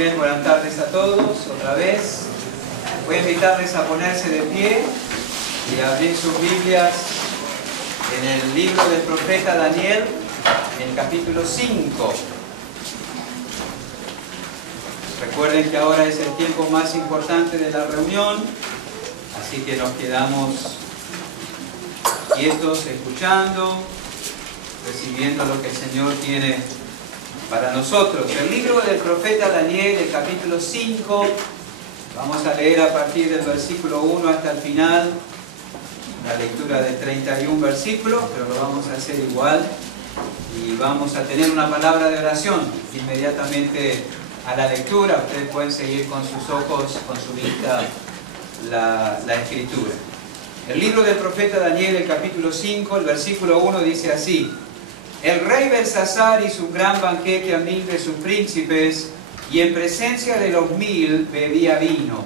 bien, buenas tardes a todos, otra vez. Voy a invitarles a ponerse de pie y a abrir sus Biblias en el libro del profeta Daniel, en el capítulo 5. Recuerden que ahora es el tiempo más importante de la reunión, así que nos quedamos quietos, escuchando, recibiendo lo que el Señor tiene para nosotros. El libro del profeta Daniel, el capítulo 5, vamos a leer a partir del versículo 1 hasta el final, la lectura de 31 versículos, pero lo vamos a hacer igual y vamos a tener una palabra de oración inmediatamente a la lectura. Ustedes pueden seguir con sus ojos, con su vista, la escritura. El libro del profeta Daniel, el capítulo 5, el versículo 1 dice así: El rey Belsasar hizo un gran banquete a 1000 de sus príncipes, y en presencia de los 1000 bebía vino.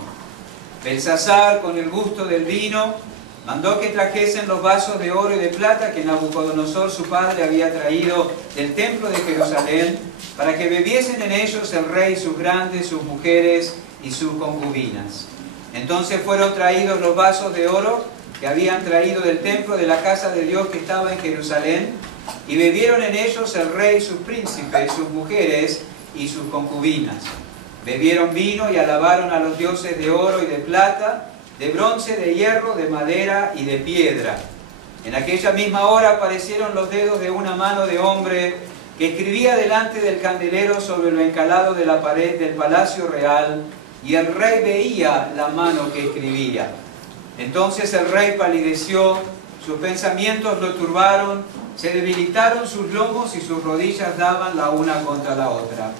Belsasar, con el gusto del vino, mandó que trajesen los vasos de oro y de plata que Nabucodonosor su padre había traído del templo de Jerusalén, para que bebiesen en ellos el rey, sus grandes, sus mujeres y sus concubinas. Entonces fueron traídos los vasos de oro que habían traído del templo de la casa de Dios que estaba en Jerusalén, y bebieron en ellos el rey, sus príncipes, sus mujeres y sus concubinas. Bebieron vino y alabaron a los dioses de oro y de plata, de bronce, de hierro, de madera y de piedra. En aquella misma hora aparecieron los dedos de una mano de hombre que escribía delante del candelero sobre lo encalado de la pared del palacio real, y el rey veía la mano que escribía. Entonces el rey palideció, sus pensamientos lo turbaron, se debilitaron sus lomos y sus rodillas daban la una contra la otra.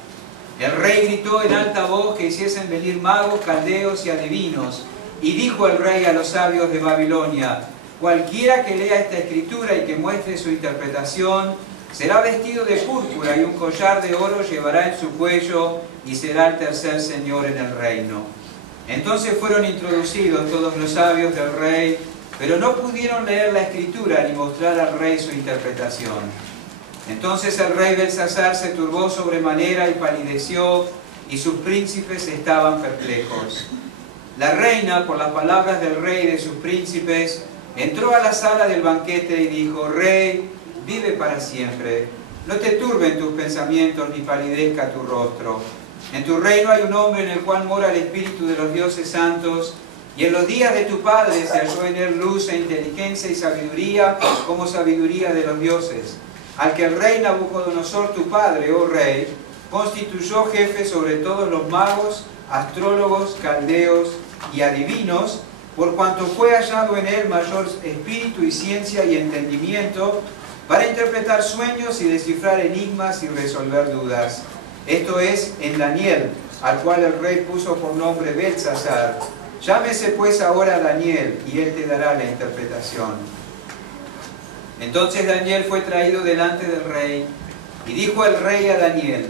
El rey gritó en alta voz que hiciesen venir magos, caldeos y adivinos, y dijo el rey a los sabios de Babilonia: cualquiera que lea esta escritura y que muestre su interpretación, será vestido de púrpura y un collar de oro llevará en su cuello, y será el tercer señor en el reino. Entonces fueron introducidos todos los sabios del rey, pero no pudieron leer la escritura ni mostrar al rey su interpretación. Entonces el rey Belsasar se turbó sobremanera y palideció, y sus príncipes estaban perplejos. La reina, por las palabras del rey y de sus príncipes, entró a la sala del banquete y dijo: Rey, vive para siempre. No te turben tus pensamientos ni palidezca tu rostro. En tu reino hay un hombre en el cual mora el espíritu de los dioses santos, y en los días de tu padre se halló en él luz e inteligencia y sabiduría como sabiduría de los dioses, al que el rey Nabucodonosor tu padre, oh rey, constituyó jefe sobre todos los magos, astrólogos, caldeos y adivinos, por cuanto fue hallado en él mayor espíritu y ciencia y entendimiento, para interpretar sueños y descifrar enigmas y resolver dudas. Esto es, en Daniel, al cual el rey puso por nombre Belsasar. Llámese pues ahora Daniel, y él te dará la interpretación. Entonces Daniel fue traído delante del rey, y dijo el rey a Daniel: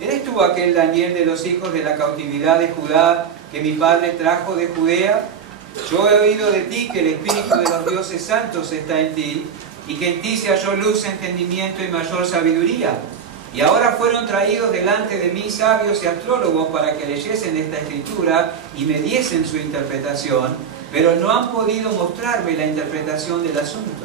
¿Eres tú aquel Daniel de los hijos de la cautividad de Judá, que mi padre trajo de Judea? Yo he oído de ti que el espíritu de los dioses santos está en ti, y que en ti se halló luz, entendimiento y mayor sabiduría. Y ahora fueron traídos delante de mí sabios y astrólogos para que leyesen esta escritura y me diesen su interpretación, pero no han podido mostrarme la interpretación del asunto.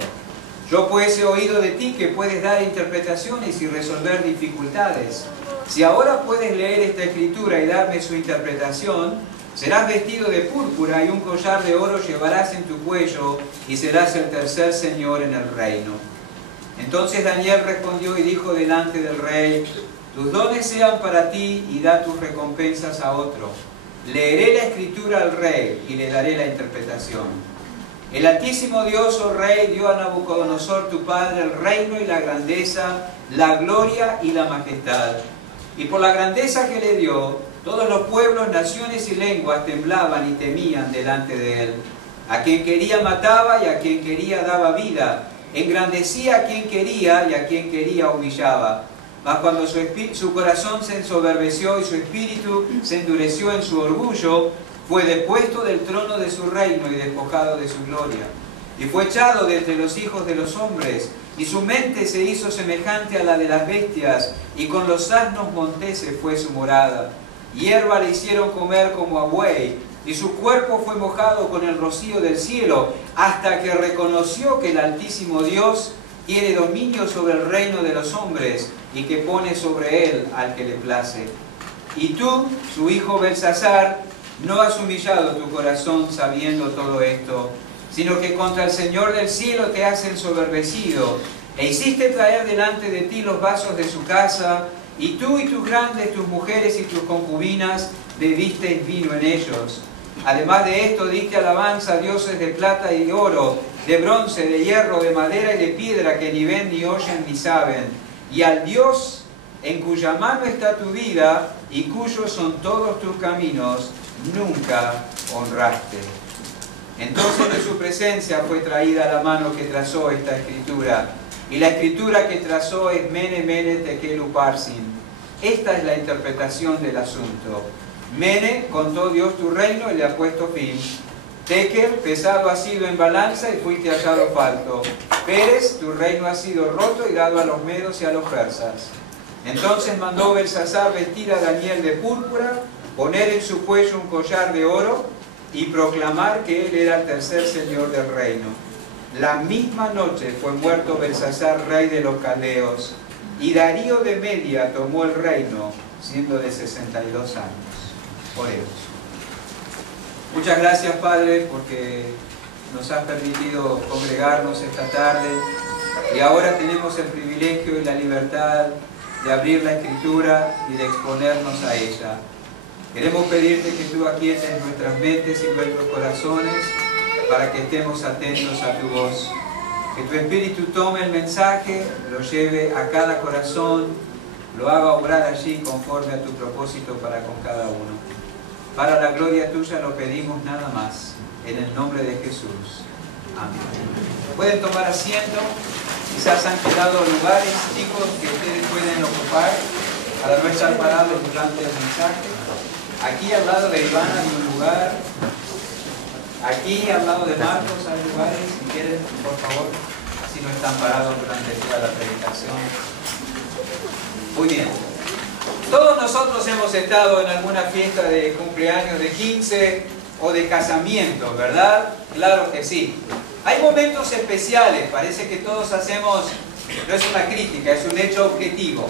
Yo pues he oído de ti que puedes dar interpretaciones y resolver dificultades. Si ahora puedes leer esta escritura y darme su interpretación, serás vestido de púrpura y un collar de oro llevarás en tu cuello, y serás el tercer señor en el reino. Entonces Daniel respondió y dijo delante del rey: tus dones sean para ti y da tus recompensas a otro. Leeré la escritura al rey y le daré la interpretación. El Altísimo Dios, oh rey, dio a Nabucodonosor tu padre el reino y la grandeza, la gloria y la majestad. Y por la grandeza que le dio, todos los pueblos, naciones y lenguas temblaban y temían delante de él. A quien quería mataba y a quien quería daba vida. Engrandecía a quien quería y a quien quería humillaba. Mas cuando su corazón se ensoberbeció y su espíritu se endureció en su orgullo, fue depuesto del trono de su reino y despojado de su gloria. Y fue echado de entre los hijos de los hombres, y su mente se hizo semejante a la de las bestias, y con los asnos monteses fue su morada. hierba le hicieron comer como a buey, y su cuerpo fue mojado con el rocío del cielo, hasta que reconoció que el Altísimo Dios tiene dominio sobre el reino de los hombres, y que pone sobre él al que le place. Y tú, su hijo Belsasar, no has humillado tu corazón sabiendo todo esto, sino que contra el Señor del cielo te has ensoberbecido, e hiciste traer delante de ti los vasos de su casa, y tú y tus grandes, tus mujeres y tus concubinas bebisteis vino en ellos. Además de esto diste alabanza a dioses de plata y de oro, de bronce, de hierro, de madera y de piedra, que ni ven, ni oyen, ni saben. Y al Dios en cuya mano está tu vida y cuyos son todos tus caminos, nunca honraste. Entonces de su presencia fue traída la mano que trazó esta escritura. Y la escritura que trazó es Mene, Mene, Tekel, Upharsin. Esta es la interpretación del asunto. Mene, contó Dios tu reino y le ha puesto fin. Tekel, pesado has sido en balanza y fuiste hallado falto. Pérez, tu reino ha sido roto y dado a los medos y a los persas. Entonces mandó Belsasar vestir a Daniel de púrpura, poner en su cuello un collar de oro y proclamar que él era el tercer señor del reino. La misma noche fue muerto Belsasar, rey de los caldeos, y Darío de Media tomó el reino, siendo de 62 años. Oremos. Muchas gracias, Padre, porque nos has permitido congregarnos esta tarde, y ahora tenemos el privilegio y la libertad de abrir la Escritura y de exponernos a ella. Queremos pedirte que tú aquietes nuestras mentes y nuestros corazones para que estemos atentos a tu voz. Que tu Espíritu tome el mensaje, lo lleve a cada corazón, lo haga obrar allí conforme a tu propósito para con cada uno. Para la gloria tuya lo pedimos nada más, en el nombre de Jesús. Amén. Pueden tomar asiento. Quizás han quedado lugares, chicos, que ustedes pueden ocupar para no estar parados durante el mensaje. Aquí al lado de Iván hay un lugar. Aquí al lado de Marcos hay lugares. Si quieren, por favor, así no están parados durante toda la predicación. Muy bien. Todos nosotros hemos estado en alguna fiesta de cumpleaños, de 15 o de casamiento, ¿verdad? Claro que sí. Hay momentos especiales, parece que todos hacemos, no es una crítica, es un hecho objetivo.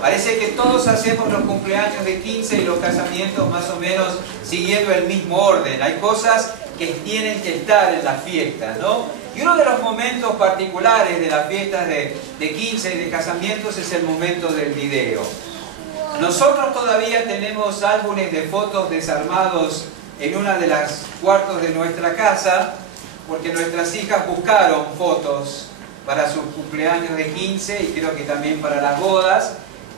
Parece que todos hacemos los cumpleaños de 15 y los casamientos más o menos siguiendo el mismo orden. Hay cosas que tienen que estar en la fiesta, ¿no? Y uno de los momentos particulares de las fiestas de 15 y de casamientos es el momento del video. Nosotros todavía tenemos álbumes de fotos desarmados en una de las cuartos de nuestra casa, porque nuestras hijas buscaron fotos para sus cumpleaños de 15 y creo que también para las bodas,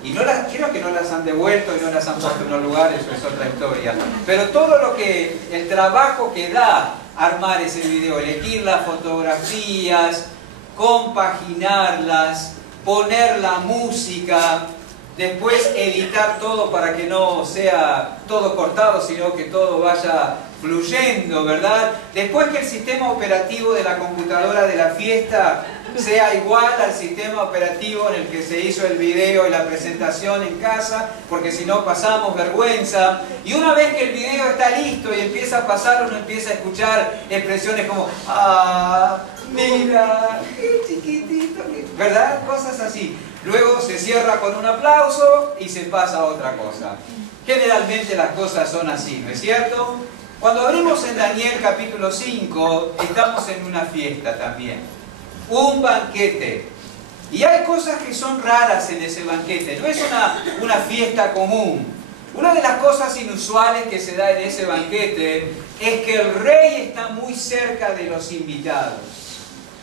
y creo que no las han devuelto y no las han puesto en un lugar, eso es otra historia. Pero todo el trabajo que da armar ese video, elegir las fotografías, compaginarlas, poner la música, después editar todo para que no sea todo cortado, sino que todo vaya fluyendo, ¿verdad? Después que el sistema operativo de la computadora de la fiesta sea igual al sistema operativo en el que se hizo el video y la presentación en casa, porque si no pasamos vergüenza. Y una vez que el video está listo y empieza a pasar, uno empieza a escuchar expresiones como ¡ah! ¡Mira! ¡Qué chiquitito! ¿Verdad? Cosas así. Luego se cierra con un aplauso y se pasa a otra cosa. Generalmente las cosas son así, ¿no es cierto? Cuando abrimos en Daniel capítulo 5, estamos en una fiesta también. Un banquete. Y hay cosas que son raras en ese banquete. No es una fiesta común. Una de las cosas inusuales que se da en ese banquete es que el rey está muy cerca de los invitados.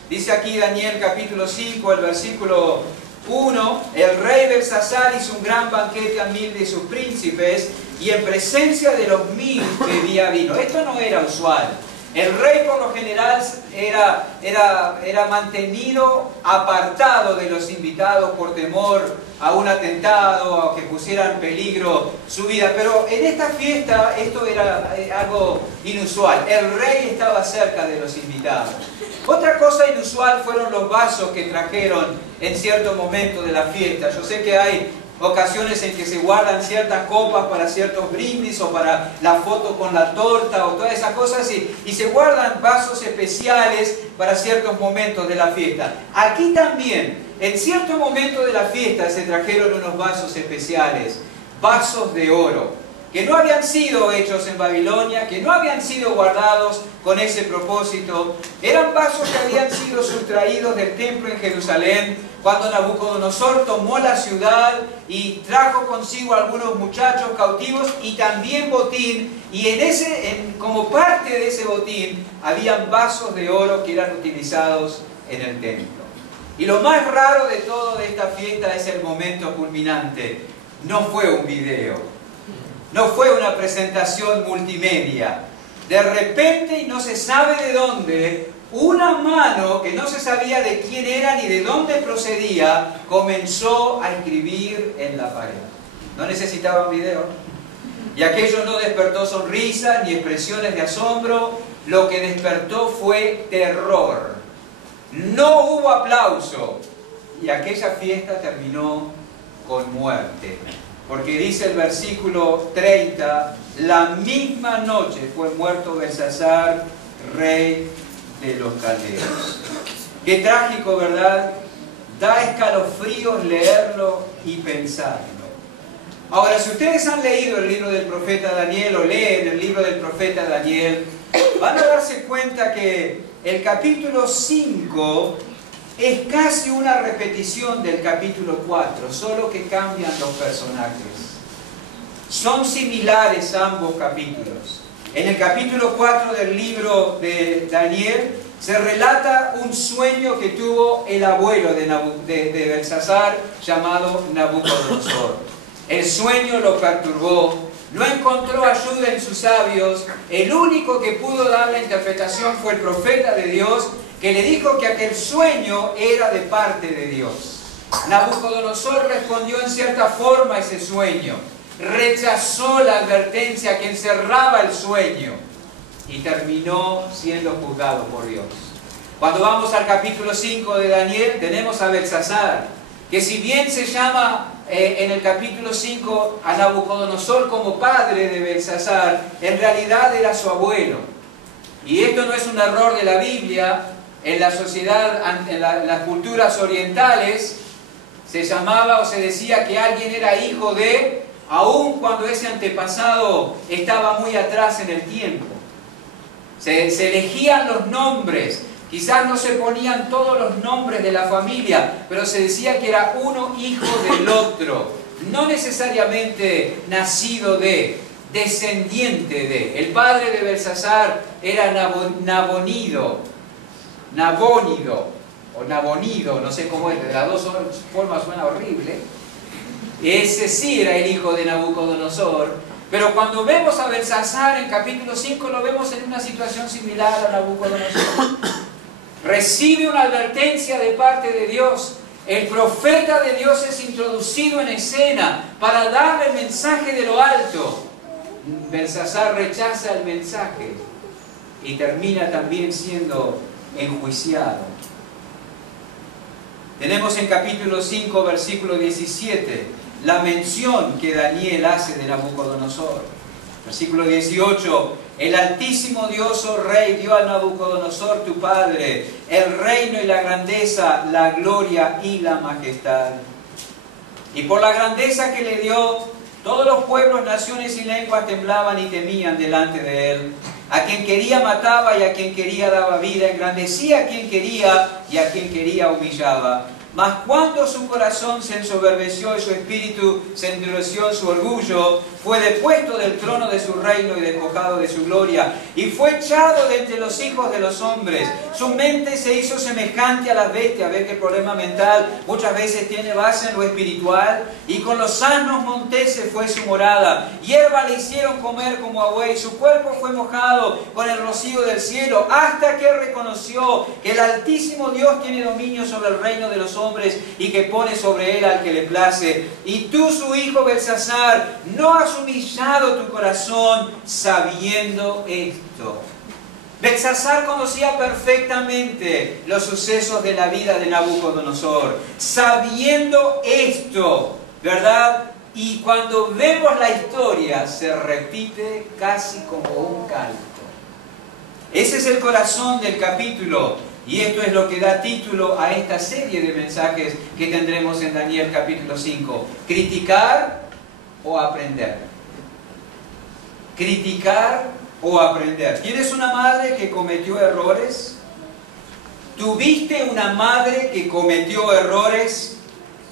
Dice aquí Daniel capítulo 5, el versículo 1, el rey Belsasar hizo un gran banquete a 1000 de sus príncipes y en presencia de los 1000 bebía vino. Esto no era usual. El rey por lo general era mantenido apartado de los invitados por temor a un atentado o que pusiera en peligro su vida. Pero en esta fiesta esto era algo inusual. El rey estaba cerca de los invitados. Otra cosa inusual fueron los vasos que trajeron en cierto momento de la fiesta. Yo sé que hay ocasiones en que se guardan ciertas copas para ciertos brindis o para la foto con la torta o todas esas cosas y se guardan vasos especiales para ciertos momentos de la fiesta. Aquí también, en cierto momento de la fiesta se trajeron unos vasos especiales, vasos de oro, que no habían sido hechos en Babilonia, que no habían sido guardados con ese propósito. Eran vasos que habían sido sustraídos del templo en Jerusalén, cuando Nabucodonosor tomó la ciudad y trajo consigo a algunos muchachos cautivos y también botín, y como parte de ese botín, habían vasos de oro que eran utilizados en el templo. Y lo más raro de todo de esta fiesta es el momento culminante. No fue un video. No fue una presentación multimedia. De repente, y no se sabe de dónde, una mano que no se sabía de quién era ni de dónde procedía, comenzó a escribir en la pared. No necesitaban video. Y aquello no despertó sonrisas ni expresiones de asombro. Lo que despertó fue terror. No hubo aplauso. Y aquella fiesta terminó con muerte. Porque dice el versículo 30, la misma noche fue muerto Belsasar, rey de los caldeos. Qué trágico, ¿verdad? Da escalofríos leerlo y pensarlo. Ahora, si ustedes han leído el libro del profeta Daniel o leen el libro del profeta Daniel, van a darse cuenta que el capítulo 5 es casi una repetición del capítulo 4, solo que cambian los personajes. Son similares ambos capítulos. En el capítulo 4 del libro de Daniel se relata un sueño que tuvo el abuelo de Belsasar, llamado Nabucodonosor. El sueño lo perturbó, no encontró ayuda en sus sabios, el único que pudo dar la interpretación fue el profeta de Dios, que le dijo que aquel sueño era de parte de Dios. Nabucodonosor respondió en cierta forma a ese sueño, rechazó la advertencia que encerraba el sueño y terminó siendo juzgado por Dios. Cuando vamos al capítulo 5 de Daniel, tenemos a Belsasar, que si bien se llama en el capítulo 5 a Nabucodonosor como padre de Belsasar, en realidad era su abuelo. Y esto no es un error de la Biblia. En la sociedad, en las culturas orientales, se llamaba o se decía que alguien era hijo de, aun cuando ese antepasado estaba muy atrás en el tiempo. Se elegían los nombres, quizás no se ponían todos los nombres de la familia, pero se decía que era uno hijo del otro, no necesariamente nacido de, descendiente de. El padre de Belsasar era Nabónido o Nabonido, no sé cómo es, de las dos formas suena horrible. Ese sí era el hijo de Nabucodonosor, pero cuando vemos a Belsasar en capítulo 5 lo vemos en una situación similar a Nabucodonosor. Recibe una advertencia de parte de Dios, el profeta de Dios es introducido en escena para darle el mensaje de lo alto. Belsasar rechaza el mensaje y termina también siendo enjuiciado. Tenemos en capítulo 5, versículo 17, la mención que Daniel hace de Nabucodonosor. Versículo 18, el Altísimo Dios, oh Rey, dio a Nabucodonosor tu padre el reino y la grandeza, la gloria y la majestad. Y por la grandeza que le dio, todos los pueblos, naciones y lenguas temblaban y temían delante de él. A quien quería mataba y a quien quería daba vida, engrandecía a quien quería y a quien quería humillaba. Mas cuando su corazón se ensoberbeció y su espíritu se endureció en su orgullo, fue depuesto del trono de su reino y despojado de su gloria, y fue echado de entre los hijos de los hombres. Su mente se hizo semejante a las bestias. Ve que el problema mental muchas veces tiene base en lo espiritual. Y con los asnos monteses fue su morada. Hierba le hicieron comer como a buey. Su cuerpo fue mojado con el rocío del cielo, hasta que reconoció que el Altísimo Dios tiene dominio sobre el reino de los hombres y que pone sobre él al que le place. Y tú, su hijo Belsasar, no has humillado tu corazón sabiendo esto. Belsasar conocía perfectamente los sucesos de la vida de Nabucodonosor. Sabiendo esto, ¿verdad? Y cuando vemos la historia se repite casi como un calco. Ese es el corazón del capítulo y esto es lo que da título a esta serie de mensajes que tendremos en Daniel capítulo 5. Criticar o aprender. Criticar o aprender. ¿Tienes una madre que cometió errores? ¿Tuviste una madre que cometió errores?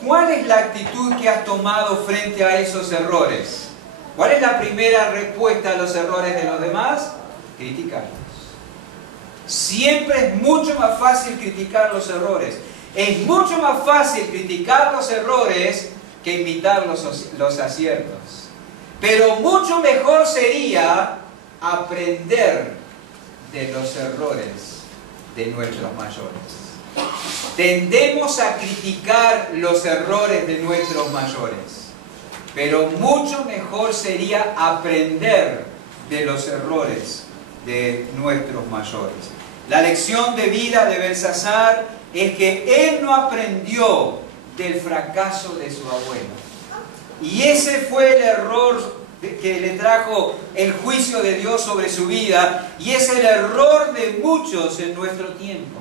¿Cuál es la actitud que has tomado frente a esos errores? ¿Cuál es la primera respuesta a los errores de los demás? Criticarlos. Siempre es mucho más fácil criticar los errores. Es mucho más fácil criticar los errores que imitar los aciertos. Pero mucho mejor sería aprender de los errores de nuestros mayores. Tendemos a criticar los errores de nuestros mayores, pero mucho mejor sería aprender de los errores de nuestros mayores. La lección de vida de Belsasar es que él no aprendió del fracaso de su abuelo. Y ese fue el error que le trajo el juicio de Dios sobre su vida, y es el error de muchos en nuestro tiempo.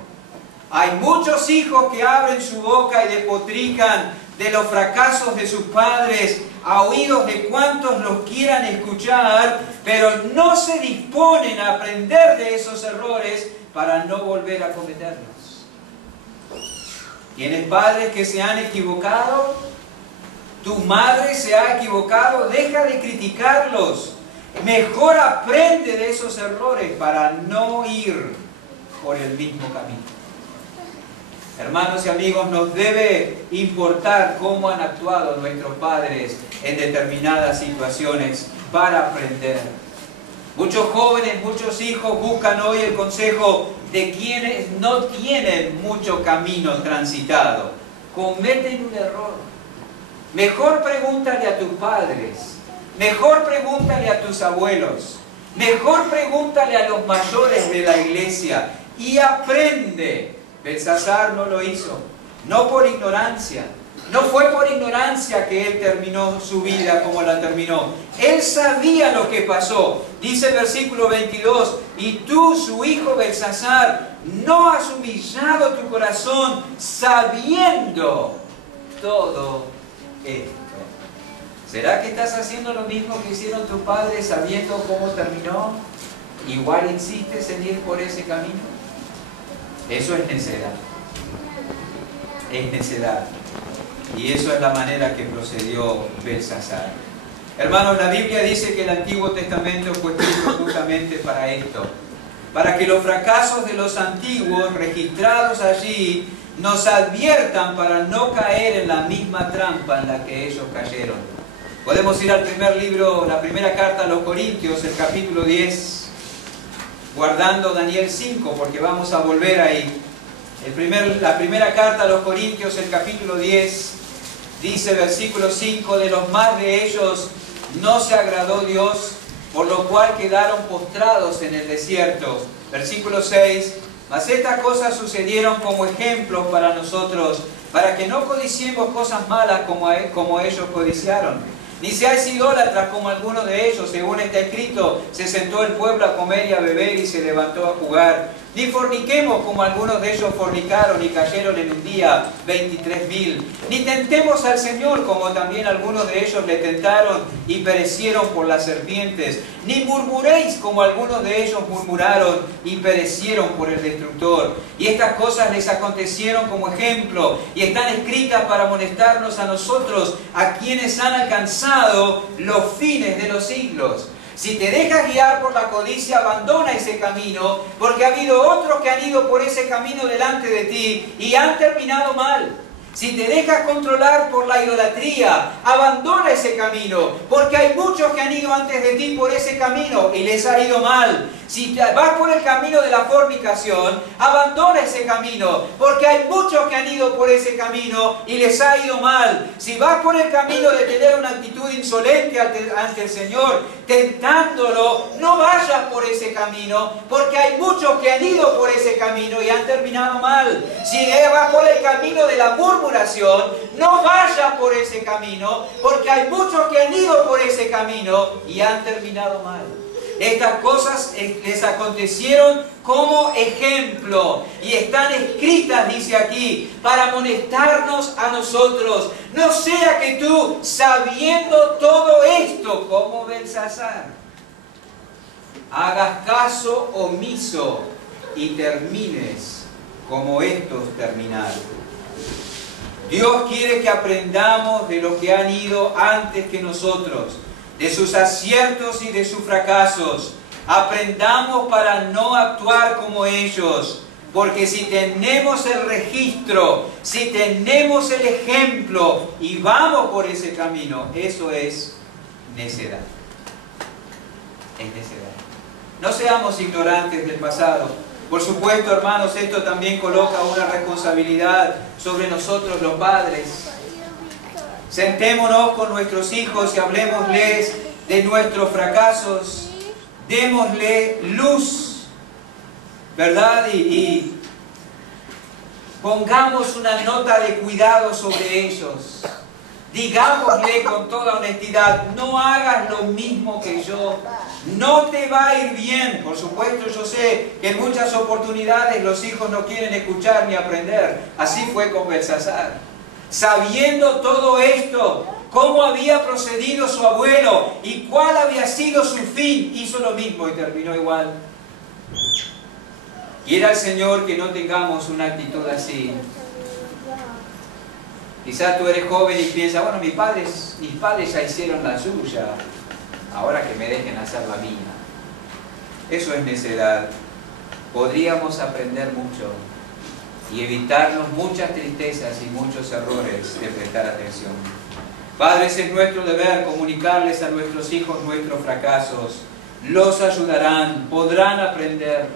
Hay muchos hijos que abren su boca y despotrican de los fracasos de sus padres a oídos de cuantos los quieran escuchar, pero no se disponen a aprender de esos errores para no volver a cometerlos. ¿Tienes padres que se han equivocado? ¿Tu madre se ha equivocado? Deja de criticarlos. Mejor aprende de esos errores para no ir por el mismo camino. Hermanos y amigos, nos debe importar cómo han actuado nuestros padres en determinadas situaciones para aprender. Muchos jóvenes, muchos hijos buscan hoy el consejo de quienes no tienen mucho camino transitado. Cometen un error. Mejor pregúntale a tus padres, mejor pregúntale a tus abuelos, mejor pregúntale a los mayores de la iglesia y aprende. Belsasar no lo hizo, no por ignorancia. No fue por ignorancia que él terminó su vida como la terminó. Él sabía lo que pasó. Dice el versículo 22, y tú, su hijo Belsasar, no has humillado tu corazón sabiendo todo esto. ¿Será que estás haciendo lo mismo que hicieron tus padres sabiendo cómo terminó? ¿Igual insistes en ir por ese camino? Eso es necedad. Es necedad. Y eso es la manera que procedió Belsasar. Hermanos, la Biblia dice que el Antiguo Testamento fue escrito justamente para esto. Para que los fracasos de los antiguos registrados allí nos adviertan para no caer en la misma trampa en la que ellos cayeron. Podemos ir al primer libro, la primera carta a los Corintios, el capítulo 10, guardando Daniel 5, porque vamos a volver ahí. La primera carta a los Corintios, el capítulo 10, dice versículo 5, de los más de ellos no se agradó Dios, por lo cual quedaron postrados en el desierto. Versículo 6, mas estas cosas sucedieron como ejemplos para nosotros, para que no codiciemos cosas malas como ellos codiciaron. Ni seáis idólatras como algunos de ellos, según está escrito, se sentó el pueblo a comer y a beber y se levantó a jugar. Ni forniquemos como algunos de ellos fornicaron y cayeron en un día 23.000. Ni tentemos al Señor como también algunos de ellos le tentaron y perecieron por las serpientes. Ni murmuréis como algunos de ellos murmuraron y perecieron por el destructor. Y estas cosas les acontecieron como ejemplo y están escritas para amonestarnos a nosotros, a quienes han alcanzado los fines de los siglos. Si te dejas guiar por la codicia, abandona ese camino, porque ha habido otros que han ido por ese camino delante de ti y han terminado mal. Si te dejas controlar por la idolatría, abandona ese camino, porque hay muchos que han ido antes de ti por ese camino y les ha ido mal. Si vas por el camino de la fornicación, abandona ese camino, porque hay muchos que han ido por ese camino y les ha ido mal. Si vas por el camino de tener una actitud insolente ante el Señor, tentándolo, no vayas por ese camino, porque hay muchos que han ido por ese camino y han terminado mal. Si vas por el camino de la murmuración, murmuración, no vayas por ese camino, porque hay muchos que han ido por ese camino y han terminado mal. Estas cosas les acontecieron como ejemplo y están escritas, dice aquí, para amonestarnos a nosotros. No sea que tú, sabiendo todo esto, como Belsasar, hagas caso omiso y termines como estos terminaron. Dios quiere que aprendamos de los que han ido antes que nosotros, de sus aciertos y de sus fracasos. Aprendamos para no actuar como ellos, porque si tenemos el registro, si tenemos el ejemplo y vamos por ese camino, eso es necedad. Es necedad. No seamos ignorantes del pasado. Por supuesto, hermanos, esto también coloca una responsabilidad sobre nosotros los padres. Sentémonos con nuestros hijos y hablemosles de nuestros fracasos. Démosle luz, ¿verdad? Y pongamos una nota de cuidado sobre ellos. Digámosle con toda honestidad, no hagas lo mismo que yo, no te va a ir bien. Por supuesto, yo sé que en muchas oportunidades los hijos no quieren escuchar ni aprender. Así fue con Belsasar. Sabiendo todo esto, cómo había procedido su abuelo y cuál había sido su fin, hizo lo mismo y terminó igual. Quiera el Señor que no tengamos una actitud así. Quizás tú eres joven y piensas, bueno, mis padres ya hicieron la suya, ahora que me dejen hacer la mía. Eso es necedad. Podríamos aprender mucho y evitarnos muchas tristezas y muchos errores de prestar atención. Padres, es nuestro deber comunicarles a nuestros hijos nuestros fracasos. Los ayudarán, podrán aprender.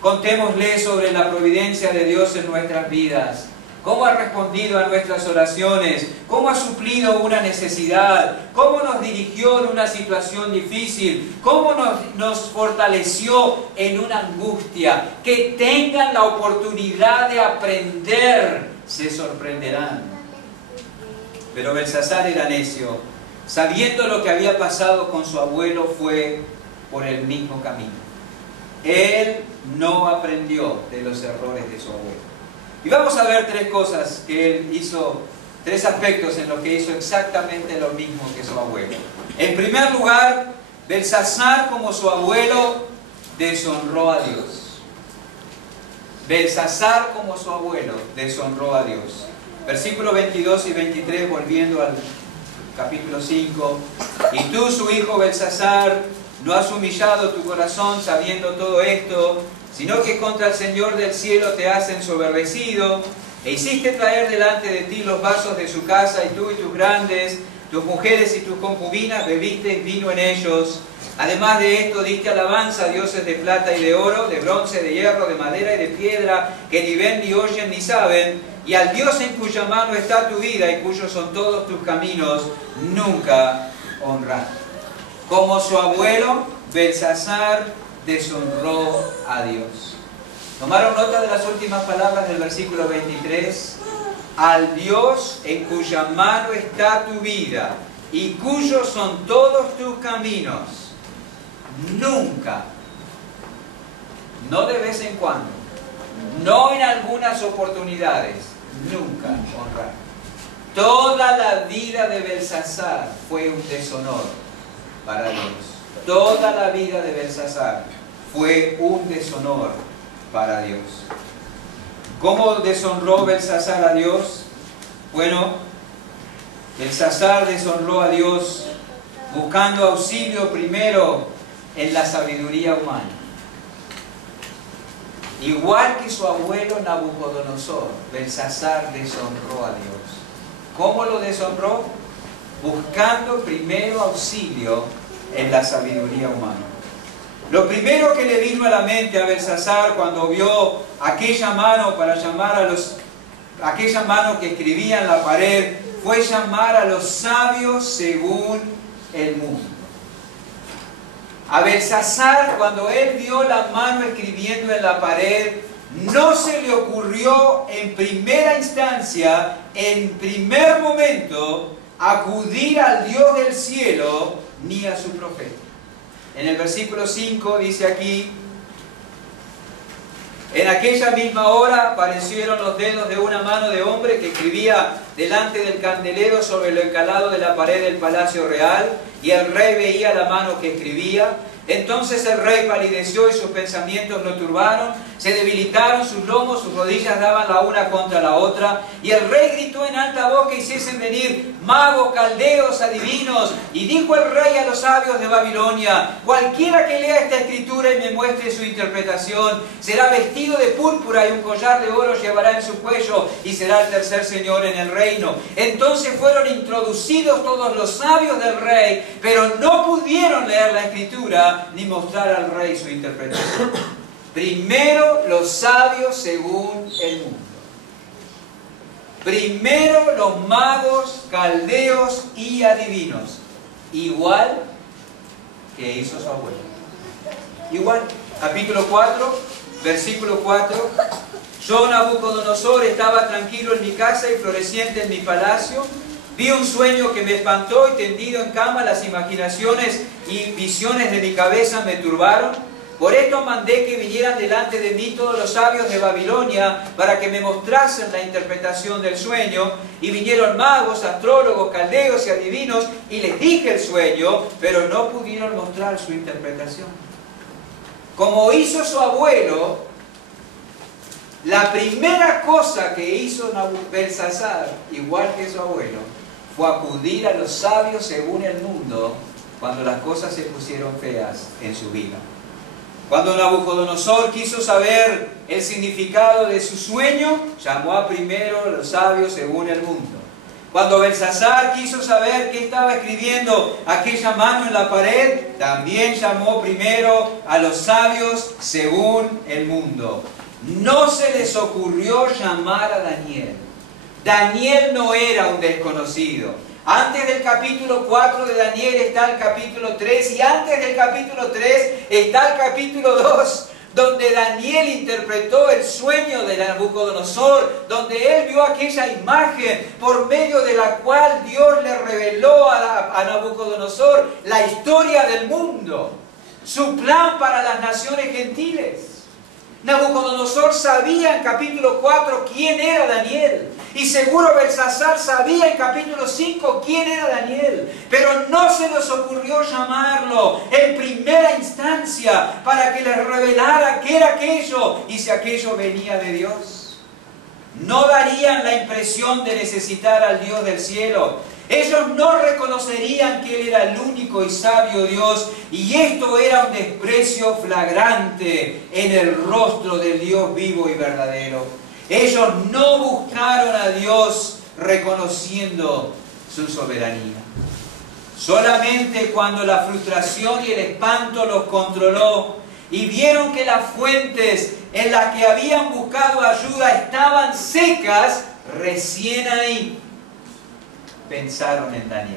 Contémosles sobre la providencia de Dios en nuestras vidas. Cómo ha respondido a nuestras oraciones, cómo ha suplido una necesidad, cómo nos dirigió en una situación difícil, cómo nos fortaleció en una angustia. Que tengan la oportunidad de aprender, se sorprenderán. Pero Belsasar era necio. Sabiendo lo que había pasado con su abuelo, fue por el mismo camino. Él no aprendió de los errores de su abuelo. Y vamos a ver tres cosas que él hizo, tres aspectos en los que hizo exactamente lo mismo que su abuelo. En primer lugar, Belsasar, como su abuelo, deshonró a Dios. Belsasar, como su abuelo, deshonró a Dios. Versículos 22 y 23, volviendo al capítulo 5. Y tú, su hijo Belsasar, no has humillado tu corazón sabiendo todo esto, sino que contra el Señor del cielo te has ensoberbecido, e hiciste traer delante de ti los vasos de su casa, y tú y tus grandes, tus mujeres y tus concubinas, bebiste vino en ellos. Además de esto, diste alabanza a dioses de plata y de oro, de bronce, de hierro, de madera y de piedra, que ni ven, ni oyen, ni saben, y al Dios en cuya mano está tu vida y cuyos son todos tus caminos, nunca honraste. Como su abuelo, Belsasar deshonró a Dios. ¿Tomaron nota de las últimas palabras del versículo 23? Al Dios en cuya mano está tu vida y cuyos son todos tus caminos, nunca, no de vez en cuando, no en algunas oportunidades, nunca honrar. Toda la vida de Belsasar fue un deshonor para Dios. Toda la vida de Belsasar fue un deshonor para Dios. ¿Cómo deshonró Belsasar a Dios? Bueno, Belsasar deshonró a Dios buscando auxilio primero en la sabiduría humana. Igual que su abuelo Nabucodonosor, Belsasar deshonró a Dios. ¿Cómo lo deshonró? Buscando primero auxilio en la sabiduría humana. Lo primero que le vino a la mente a Belsasar cuando vio aquella mano para llamar aquella mano que escribía en la pared, fue llamar a los sabios según el mundo. A Belsasar, cuando él vio la mano escribiendo en la pared, no se le ocurrió en primera instancia, en primer momento, acudir al Dios del cielo ni a su profeta. En el versículo 5 dice aquí: en aquella misma hora aparecieron los dedos de una mano de hombre que escribía delante del candelero sobre lo encalado de la pared del palacio real, y el rey veía la mano que escribía. Entonces el rey palideció y sus pensamientos lo turbaron, se debilitaron sus lomos, sus rodillas daban la una contra la otra, y el rey gritó en alta voz que hiciesen venir magos, caldeos, adivinos, y dijo el rey a los sabios de Babilonia: cualquiera que lea esta escritura y me muestre su interpretación, será vestido de púrpura y un collar de oro llevará en su cuello, y será el tercer señor en el reino. Entonces fueron introducidos todos los sabios del rey, pero no pudieron leer la escritura ni mostrar al rey su interpretación. Primero los sabios según el mundo. Primero los magos, caldeos y adivinos. Igual que hizo su abuelo. Igual. Capítulo 4, versículo 4. Yo, Nabucodonosor, estaba tranquilo en mi casa y floreciente en mi palacio. Vi un sueño que me espantó y tendido en cama las imaginaciones y visiones de mi cabeza me turbaron. Por esto mandé que vinieran delante de mí todos los sabios de Babilonia para que me mostrasen la interpretación del sueño. Y vinieron magos, astrólogos, caldeos y adivinos, y les dije el sueño, pero no pudieron mostrar su interpretación. Como hizo su abuelo, la primera cosa que hizo Belsasar, igual que su abuelo, fue acudir a los sabios según el mundo cuando las cosas se pusieron feas en su vida. Cuando Nabucodonosor quiso saber el significado de su sueño, llamó a primero a los sabios según el mundo. Cuando Belsasar quiso saber qué estaba escribiendo aquella mano en la pared, también llamó primero a los sabios según el mundo. No se les ocurrió llamar a Daniel. Daniel no era un desconocido. Antes del capítulo 4 de Daniel está el capítulo 3, y antes del capítulo 3 está el capítulo 2, donde Daniel interpretó el sueño de Nabucodonosor, donde él vio aquella imagen por medio de la cual Dios le reveló a Nabucodonosor la historia del mundo, su plan para las naciones gentiles. Nabucodonosor sabía en capítulo 4 quién era Daniel, y seguro Belsasar sabía en capítulo 5 quién era Daniel, pero no se les ocurrió llamarlo en primera instancia para que les revelara qué era aquello y si aquello venía de Dios. No darían la impresión de necesitar al Dios del cielo. Ellos no reconocerían que Él era el único y sabio Dios, y esto era un desprecio flagrante en el rostro del Dios vivo y verdadero. Ellos no buscaron a Dios reconociendo su soberanía. Solamente cuando la frustración y el espanto los controló y vieron que las fuentes en las que habían buscado ayuda estaban secas, recién ahí pensaron en Daniel.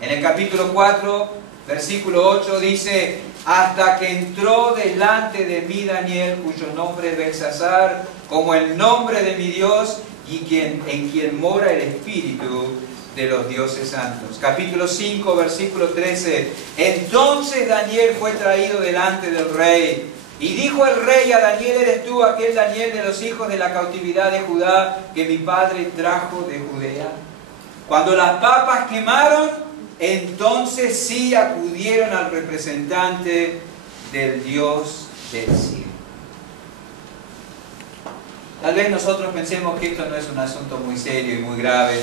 En el capítulo 4, versículo 8 dice: hasta que entró delante de mí Daniel, cuyo nombre es Belsasar, como el nombre de mi Dios, y en quien mora el Espíritu de los dioses santos. Capítulo 5, versículo 13. Entonces Daniel fue traído delante del rey. Y dijo el rey a Daniel: ¿eres tú aquel Daniel de los hijos de la cautividad de Judá que mi padre trajo de Judea? Cuando las papas quemaron, entonces sí acudieron al representante del Dios del cielo. Tal vez nosotros pensemos que esto no es un asunto muy serio y muy grave,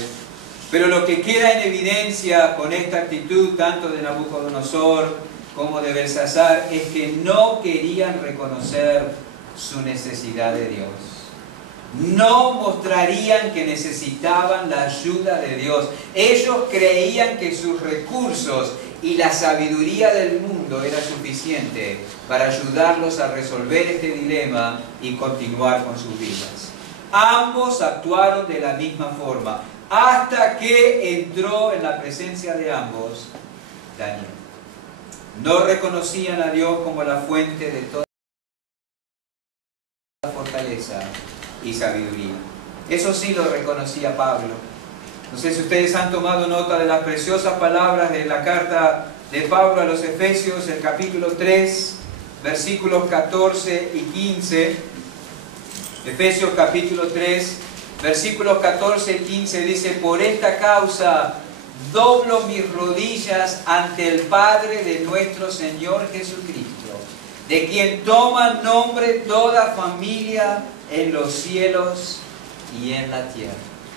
pero lo que queda en evidencia con esta actitud tanto de Nabucodonosor como de Belsasar es que no querían reconocer su necesidad de Dios. No mostrarían que necesitaban la ayuda de Dios. Ellos creían que sus recursos y la sabiduría del mundo era suficiente para ayudarlos a resolver este dilema y continuar con sus vidas. Ambos actuaron de la misma forma, hasta que entró en la presencia de ambos Daniel. No reconocían a Dios como la fuente de toda y sabiduría. Eso sí lo reconocía Pablo. No sé si ustedes han tomado nota de las preciosas palabras de la carta de Pablo a los Efesios, el capítulo 3, versículos 14 y 15. Efesios capítulo 3, versículos 14 y 15 dice: por esta causa doblo mis rodillas ante el Padre de nuestro Señor Jesucristo, de quien toma nombre toda familia en los cielos y en la tierra.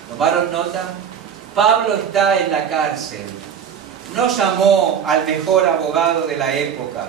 ¿Tomaron nota? Pablo está en la cárcel. No llamó al mejor abogado de la época.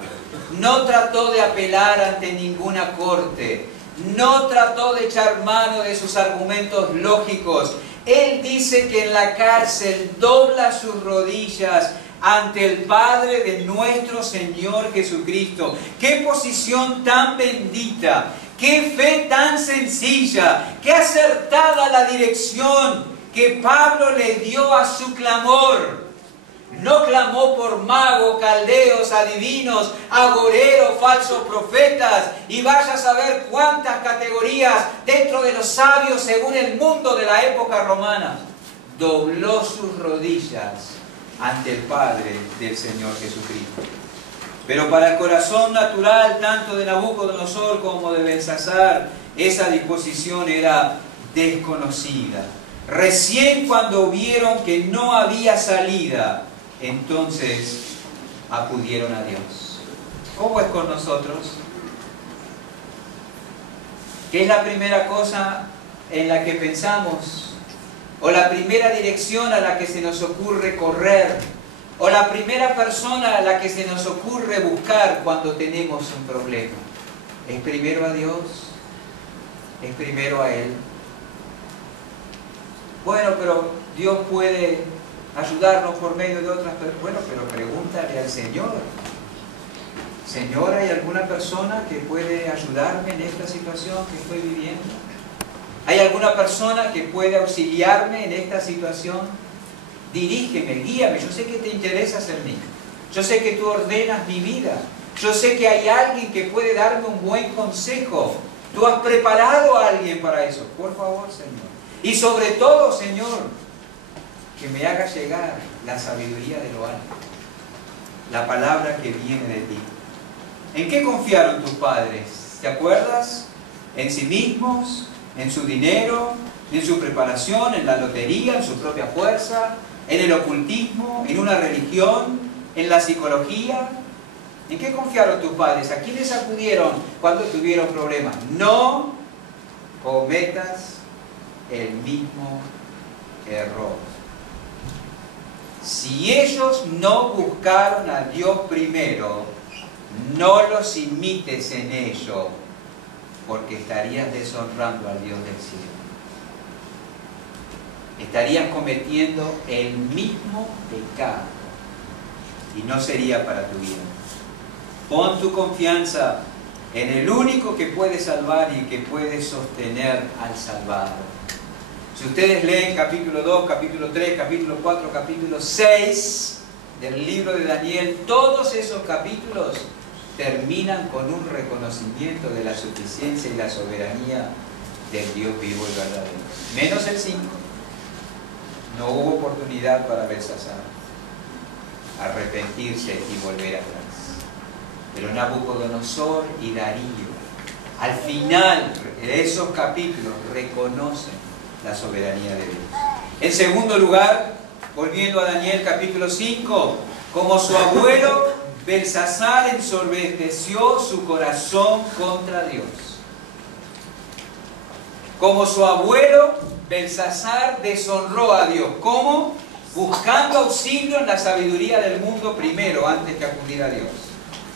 No trató de apelar ante ninguna corte. No trató de echar mano de sus argumentos lógicos. Él dice que en la cárcel dobla sus rodillas ante el Padre de nuestro Señor Jesucristo. ¡Qué posición tan bendita! ¡Qué fe tan sencilla! ¡Qué acertada la dirección que Pablo le dio a su clamor! No clamó por magos, caldeos, adivinos, agoreros, falsos profetas y vaya a saber cuántas categorías dentro de los sabios según el mundo de la época romana. Dobló sus rodillas ante el Padre del Señor Jesucristo. Pero para el corazón natural, tanto de Nabucodonosor como de Belsasar, esa disposición era desconocida. Recién cuando vieron que no había salida, entonces acudieron a Dios. ¿Cómo es con nosotros? ¿Qué es la primera cosa en la que pensamos? ¿O la primera dirección a la que se nos ocurre correr? ¿O la primera persona a la que se nos ocurre buscar cuando tenemos un problema? ¿Es primero a Dios? ¿Es primero a Él? Bueno, pero Dios puede ayudarnos por medio de otras personas. Bueno, pero pregúntale al Señor. Señor, ¿hay alguna persona que puede ayudarme en esta situación que estoy viviendo? ¿Hay alguna persona que puede auxiliarme en esta situación? Dirígeme, guíame. Yo sé que te interesas en mí. Yo sé que tú ordenas mi vida. Yo sé que hay alguien que puede darme un buen consejo. Tú has preparado a alguien para eso. Por favor, Señor. Y sobre todo, Señor, que me haga llegar la sabiduría de lo alto, la palabra que viene de ti. ¿En qué confiaron tus padres? ¿Te acuerdas? ¿En sí mismos? ¿En su dinero? ¿En su preparación? ¿En la lotería? ¿En su propia fuerza? ¿En el ocultismo? ¿En una religión? ¿En la psicología? ¿En qué confiaron tus padres? ¿A quiénes acudieron cuando tuvieron problemas? No cometas el mismo error. Si ellos no buscaron a Dios primero, no los imites en ello, porque estarías deshonrando al Dios del cielo. Estarías cometiendo el mismo pecado y no sería para tu vida. Pon tu confianza en el único que puede salvar y que puede sostener al salvado. Si ustedes leen capítulo 2, capítulo 3, capítulo 4, capítulo 6 del libro de Daniel, todos esos capítulos terminan con un reconocimiento de la suficiencia y la soberanía del Dios vivo y verdadero. Menos el 5. No hubo oportunidad para Belsasar arrepentirse y volver atrás. Pero Nabucodonosor y Darío, al final de esos capítulos, reconocen la soberanía de Dios. En segundo lugar, volviendo a Daniel capítulo 5, como su abuelo, Belsasar ensorbeció su corazón contra Dios. Como su abuelo, Belsasar deshonró a Dios. ¿Cómo? Buscando auxilio en la sabiduría del mundo primero, antes que acudir a Dios.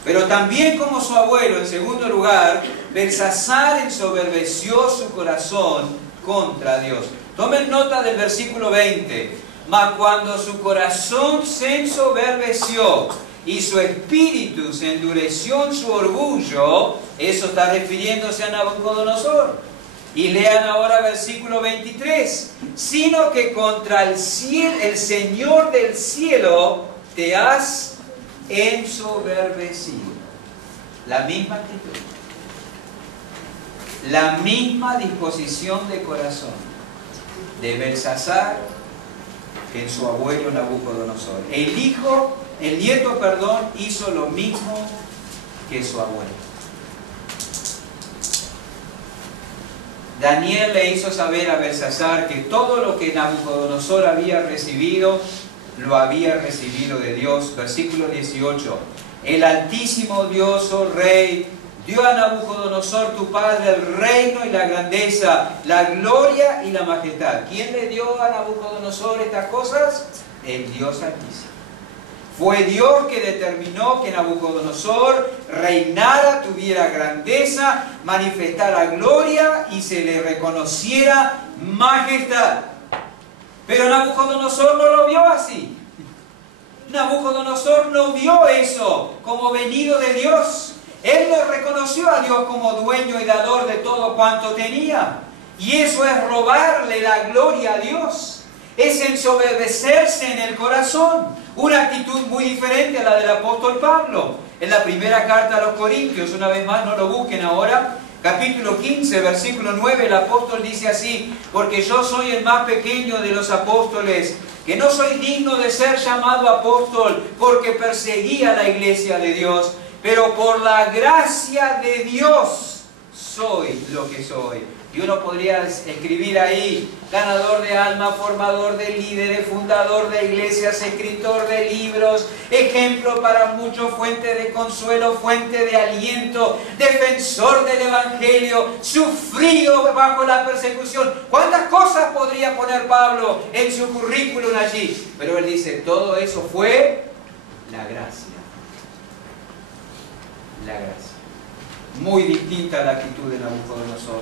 Pero también como su abuelo, en segundo lugar, Belsasar ensoberbeció su corazón contra Dios. Tomen nota del versículo 20. Mas cuando su corazón se ensoberbeció y su espíritu se endureció en su orgullo, eso está refiriéndose a Nabucodonosor. Y lean ahora versículo 23. Sino que contra el Señor del cielo te has ensoberbecido. La misma actitud. la misma disposición de corazón de Belsasar que en su abuelo Nabucodonosor. El nieto, hizo lo mismo que su abuelo. Daniel le hizo saber a Belsasar que todo lo que Nabucodonosor había recibido, lo había recibido de Dios. Versículo 18. El Altísimo Dios, oh Rey, dio a Nabucodonosor tu padre el reino y la grandeza, la gloria y la majestad. ¿Quién le dio a Nabucodonosor estas cosas? El Dios Altísimo. Fue Dios que determinó que Nabucodonosor reinara, tuviera grandeza, manifestara gloria y se le reconociera majestad. Pero Nabucodonosor no lo vio así. Nabucodonosor no vio eso como venido de Dios. Él no reconoció a Dios como dueño y dador de todo cuanto tenía. Y eso es robarle la gloria a Dios. Es ensoberbecerse en el corazón. Una actitud muy diferente a la del apóstol Pablo. En la primera carta a los Corintios, una vez más, no lo busquen ahora, capítulo 15, versículo 9, el apóstol dice así: porque yo soy el más pequeño de los apóstoles, que no soy digno de ser llamado apóstol, porque perseguía la iglesia de Dios, pero por la gracia de Dios soy lo que soy. Y uno podría escribir ahí: ganador de alma, formador de líderes, fundador de iglesias, escritor de libros, ejemplo para muchos, fuente de consuelo, fuente de aliento, defensor del evangelio, sufrido bajo la persecución. ¿Cuántas cosas podría poner Pablo en su currículum allí? Pero él dice: todo eso fue la gracia. La gracia. Muy distinta a la actitud de Nabucodonosor.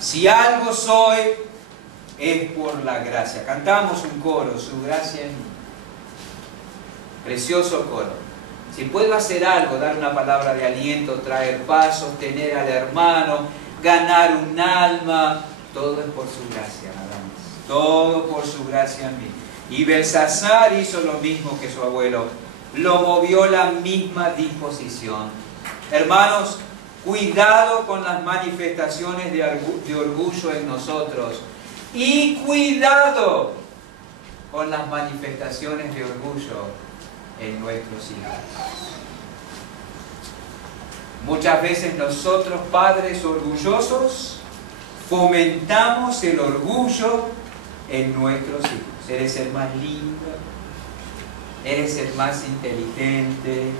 Si algo soy, es por la gracia. Cantamos un coro: su gracia en mí. Precioso coro. Si puedo hacer algo, dar una palabra de aliento, traer paz, sostener al hermano, ganar un alma, todo es por su gracia, nada más. Todo por su gracia en mí. Y Belsasar hizo lo mismo que su abuelo. Lo movió la misma disposición. Hermanos, cuidado con las manifestaciones de orgullo en nosotros. Y cuidado con las manifestaciones de orgullo en nuestros hijos. Muchas veces nosotros, padres orgullosos, fomentamos el orgullo en nuestros hijos. Eres el más lindo, eres el más inteligente,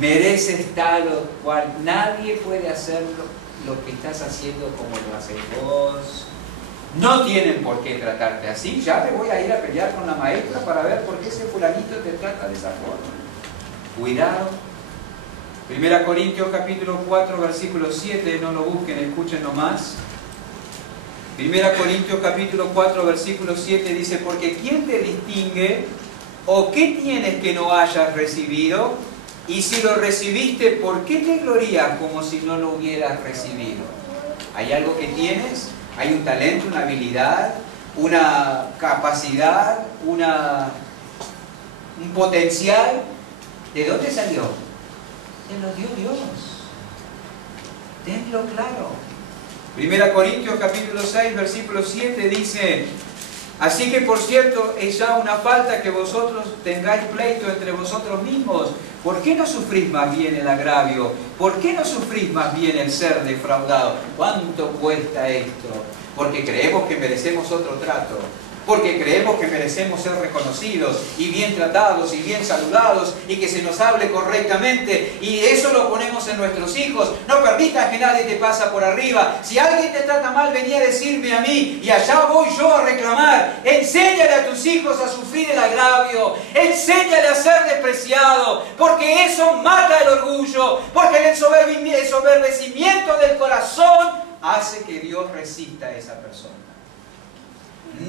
mereces tal o cual. Nadie puede hacer lo que estás haciendo como lo haces vos. No tienen por qué tratarte así. Ya te voy a ir a pelear con la maestra para ver por qué ese fulanito te trata de esa forma. Cuidado. 1 Corintios capítulo 4 versículo 7, no lo busquen, escuchen nomás. 1 Corintios capítulo 4 versículo 7 dice: porque ¿quién te distingue? ¿O qué tienes que no hayas recibido? Y si lo recibiste, ¿por qué te glorías como si no lo hubieras recibido? ¿Hay algo que tienes? ¿Hay un talento, una habilidad, una capacidad, un potencial? ¿De dónde salió? Te lo dio Dios. Tenlo claro. 1 Corintios capítulo 6 versículo 7 dice: así que por cierto es ya una falta que vosotros tengáis pleito entre vosotros mismos. ¿Por qué no sufrís más bien el agravio? ¿Por qué no sufrís más bien el ser defraudado? ¿Cuánto cuesta esto? Porque creemos que merecemos otro trato. Porque creemos que merecemos ser reconocidos y bien tratados y bien saludados y que se nos hable correctamente, y eso lo ponemos en nuestros hijos. No permitas que nadie te pase por arriba. Si alguien te trata mal, venía a decirme a mí y allá voy yo a reclamar. Enséñale a tus hijos a sufrir el agravio, enséñale a ser despreciado, porque eso mata el orgullo, porque el ensoberbecimiento del corazón hace que Dios resista a esa persona.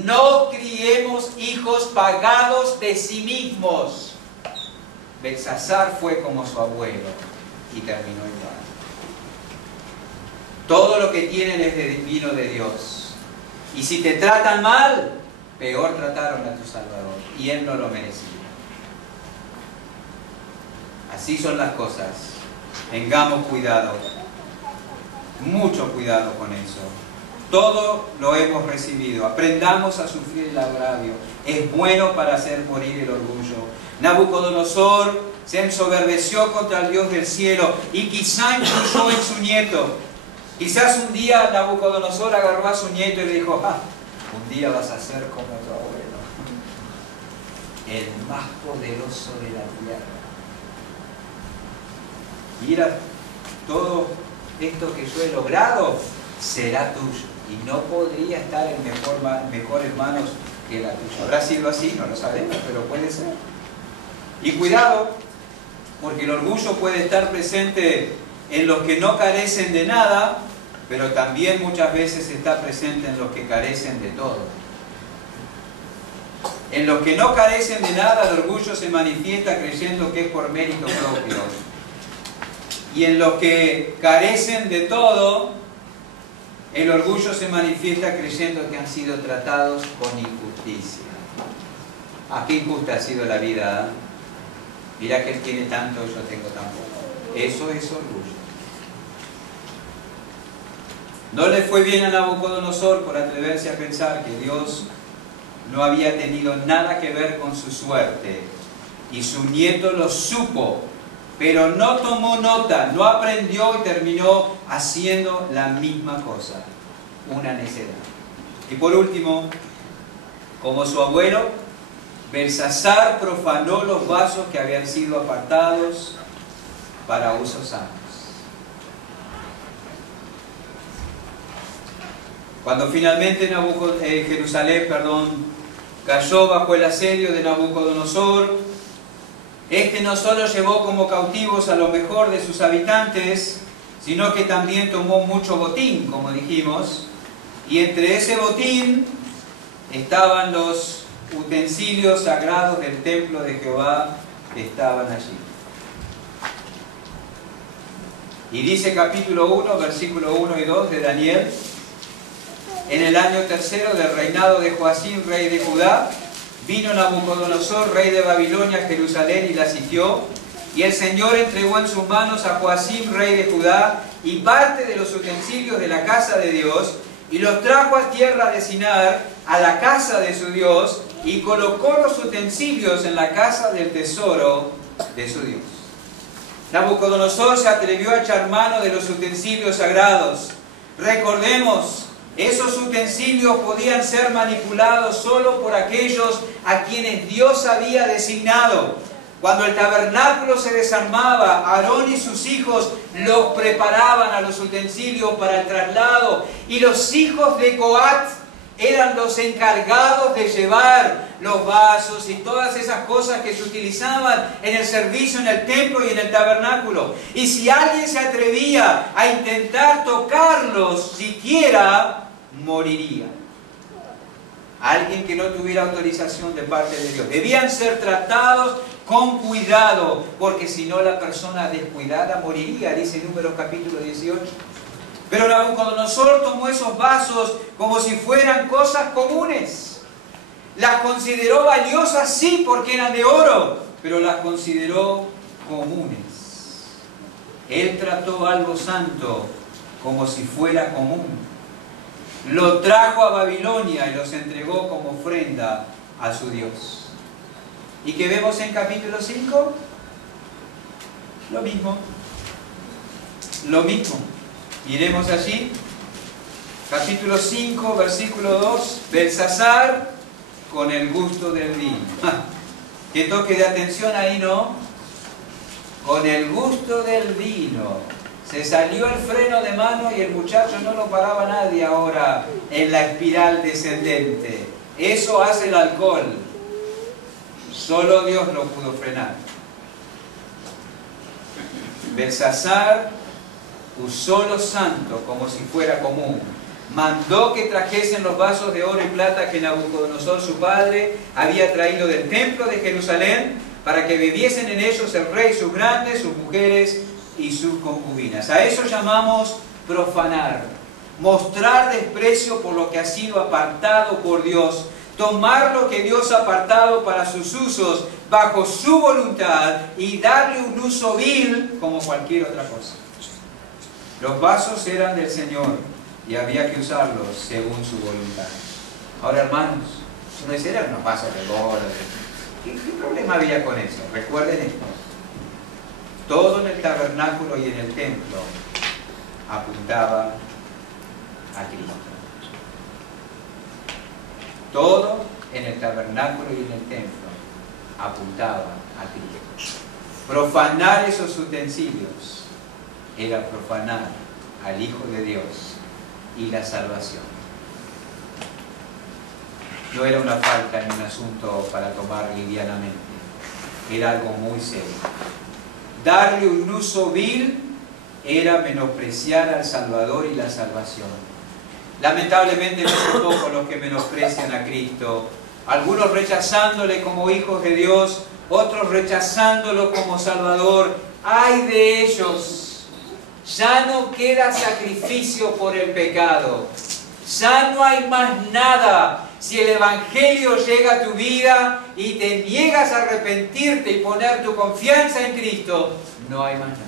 No criemos hijos pagados de sí mismos. Belsasar fue como su abuelo y terminó igual. Todo lo que tienen es vino de Dios. Y si te tratan mal, peor trataron a tu Salvador. Y Él no lo merecía. Así son las cosas. Tengamos cuidado. Mucho cuidado con eso. Todo lo hemos recibido. Aprendamos a sufrir el agravio. Es bueno para hacer morir el orgullo. Nabucodonosor se ensoberbeció contra el Dios del cielo y quizá influyó en su nieto. Quizás un día Nabucodonosor agarró a su nieto y le dijo: un día vas a ser como tu abuelo, el más poderoso de la tierra. Mira, todo esto que yo he logrado será tuyo y no podría estar en mejores manos que la tuya. ¿Habrá sido así? No lo sabemos, pero puede ser. Y cuidado, porque el orgullo puede estar presente en los que no carecen de nada, pero también muchas veces está presente en los que carecen de todo. En los que no carecen de nada, el orgullo se manifiesta creyendo que es por mérito propio. Y en los que carecen de todo, el orgullo se manifiesta creyendo que han sido tratados con injusticia. Qué injusta ha sido la vida, ¿eh? Mira que él tiene tanto, yo tengo tan poco. Eso es orgullo. No le fue bien a Nabucodonosor por atreverse a pensar que Dios no había tenido nada que ver con su suerte. Y su nieto lo supo, pero no tomó nota, no aprendió y terminó haciendo la misma cosa. Una necedad. Y por último, como su abuelo, Belsasar profanó los vasos que habían sido apartados para usos santos. Cuando finalmente Jerusalén cayó bajo el asedio de Nabucodonosor, este no solo llevó como cautivos a lo mejor de sus habitantes, sino que también tomó mucho botín, como dijimos, y entre ese botín estaban los utensilios sagrados del templo de Jehová que estaban allí. Y dice capítulo 1, versículo 1 y 2 de Daniel: en el año tercero del reinado de Joacim, rey de Judá, vino Nabucodonosor, rey de Babilonia, a Jerusalén y la sitió. Y el Señor entregó en sus manos a Joacim, rey de Judá, y parte de los utensilios de la casa de Dios, y los trajo a tierra de Sinar, a la casa de su Dios, y colocó los utensilios en la casa del tesoro de su Dios. Nabucodonosor se atrevió a echar mano de los utensilios sagrados. Recordemos, esos utensilios podían ser manipulados solo por aquellos a quienes Dios había designado. Cuando el tabernáculo se desarmaba, Aarón y sus hijos los preparaban a los utensilios para el traslado, y los hijos de Coat eran los encargados de llevar los vasos y todas esas cosas que se utilizaban en el servicio en el templo y en el tabernáculo. Y si alguien se atrevía a intentar tocarlos siquiera, moriría. Alguien que no tuviera autorización de parte de Dios. Debían ser tratados con cuidado, porque si no la persona descuidada moriría, dice Números capítulo 18. Pero Nabucodonosor tomó esos vasos como si fueran cosas comunes. Las consideró valiosas, sí, porque eran de oro, pero las consideró comunes. Él trató algo santo como si fuera común. Lo trajo a Babilonia y los entregó como ofrenda a su Dios. ¿Y qué vemos en capítulo 5? Lo mismo. Lo mismo. Iremos allí. Capítulo 5, versículo 2. Belsasar con el gusto del vino. Qué toque de atención ahí, ¿no? Con el gusto del vino. Se salió el freno de mano y el muchacho no lo paraba nadie ahora en la espiral descendente. Eso hace el alcohol. Solo Dios lo pudo frenar. Belsasar usó lo santo como si fuera común. Mandó que trajesen los vasos de oro y plata que Nabucodonosor su padre había traído del templo de Jerusalén, para que bebiesen en ellos el rey, sus grandes, sus mujeres y sus concubinas. A eso llamamos profanar. Mostrar desprecio por lo que ha sido apartado por Dios. Tomar lo que Dios ha apartado para sus usos bajo su voluntad y darle un uso vil como cualquier otra cosa. Los vasos eran del Señor y había que usarlos según su voluntad. Ahora, hermanos, uno dice, eran unos vasos de oro. ¿Qué problema había con eso? Recuerden esto. Todo en el tabernáculo y en el templo apuntaba a Cristo. Todo en el tabernáculo y en el templo apuntaba a Cristo. Profanar esos utensilios era profanar al Hijo de Dios y la salvación. No era una falta ni un asunto para tomar livianamente. Era algo muy serio. Darle un uso vil era menospreciar al Salvador y la salvación. Lamentablemente no son pocos los que menosprecian a Cristo. Algunos rechazándole como hijos de Dios, otros rechazándolo como Salvador. ¡Ay de ellos! Ya no queda sacrificio por el pecado. Ya no hay más nada. Si el Evangelio llega a tu vida y te niegas a arrepentirte y poner tu confianza en Cristo, no hay más nada.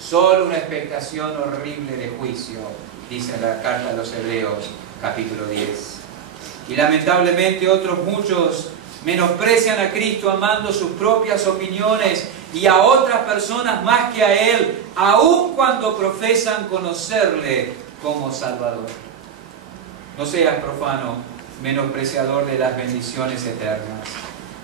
Solo una expectación horrible de juicio, dice la carta a los Hebreos, capítulo 10. Y lamentablemente otros muchos menosprecian a Cristo amando sus propias opiniones y a otras personas más que a Él, aun cuando profesan conocerle como Salvador. No seas profano, menospreciador de las bendiciones eternas.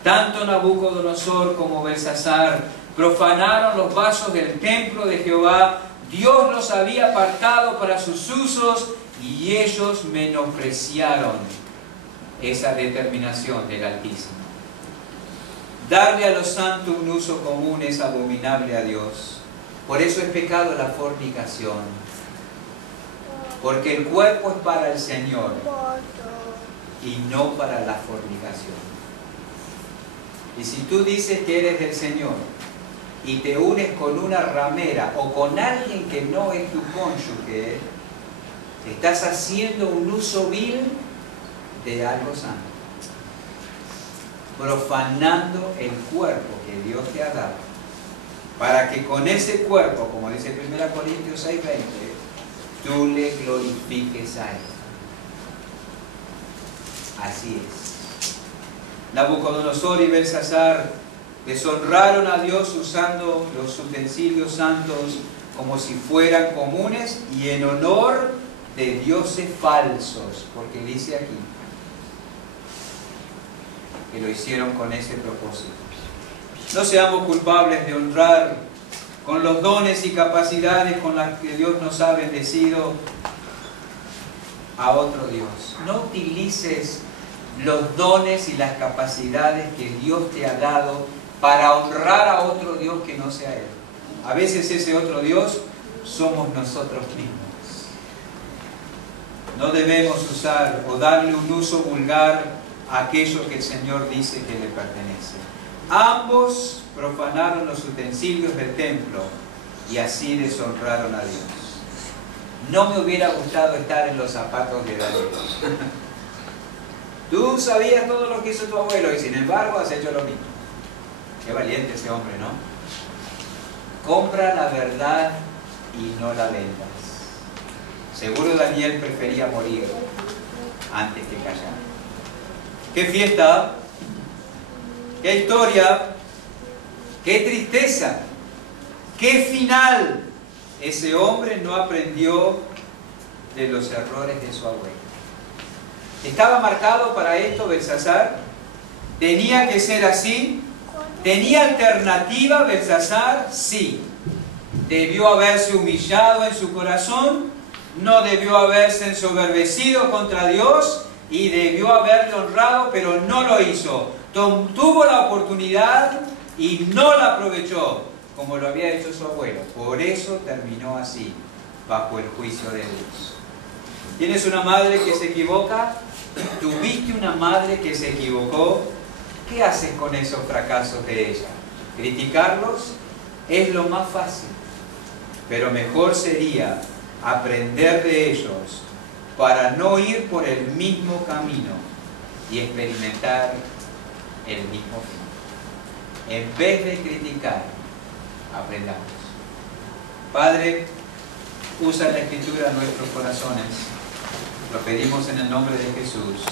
Tanto Nabucodonosor como Belsasar profanaron los vasos del templo de Jehová. Dios los había apartado para sus usos y ellos menospreciaron esa determinación del Altísimo. Darle a lo santo un uso común es abominable a Dios. Por eso es pecado la fornicación. Porque el cuerpo es para el Señor y no para la fornicación. Y si tú dices que eres del Señor y te unes con una ramera o con alguien que no es tu cónyuge, estás haciendo un uso vil de algo santo, profanando el cuerpo que Dios te ha dado, para que con ese cuerpo, como dice 1 Corintios 6:20, tú le glorifiques a Él. Así es. Nabucodonosor y Belsasar deshonraron a Dios usando los utensilios santos como si fueran comunes y en honor de dioses falsos, porque dice aquí que lo hicieron con ese propósito. No seamos culpables de honrar con los dones y capacidades con las que Dios nos ha bendecido a otro Dios. No utilices los dones y las capacidades que Dios te ha dado para honrar a otro Dios que no sea Él. A veces ese otro Dios somos nosotros mismos. No debemos usar o darle un uso vulgar a aquello que el Señor dice que le pertenece. Ambos profanaron los utensilios del templo y así deshonraron a Dios. No me hubiera gustado estar en los zapatos de Daniel. Tú sabías todo lo que hizo tu abuelo y sin embargo has hecho lo mismo. Qué valiente ese hombre, ¿no? Compra la verdad y no la vendas. Seguro Daniel prefería morir antes que callar. ¡Qué fiesta! ¡Qué historia! ¡Qué tristeza! ¡Qué final! Ese hombre no aprendió de los errores de su abuelo. ¿Estaba marcado para esto Belsasar? ¿Tenía que ser así? ¿Tenía alternativa Belsasar? Sí. ¿Debió haberse humillado en su corazón? ¿No debió haberse ensoberbecido contra Dios? Y debió haberle honrado, pero no lo hizo. Tuvo la oportunidad y no la aprovechó, como lo había hecho su abuelo. Por eso terminó así, bajo el juicio de Dios. ¿Tienes una madre que se equivoca? ¿Tuviste una madre que se equivocó? ¿Qué haces con esos fracasos de ella? ¿Criticarlos? Es lo más fácil. Pero mejor sería aprender de ellos para no ir por el mismo camino y experimentar el mismo fin. En vez de criticar, aprendamos. Padre, usa la Escritura en nuestros corazones. Lo pedimos en el nombre de Jesús.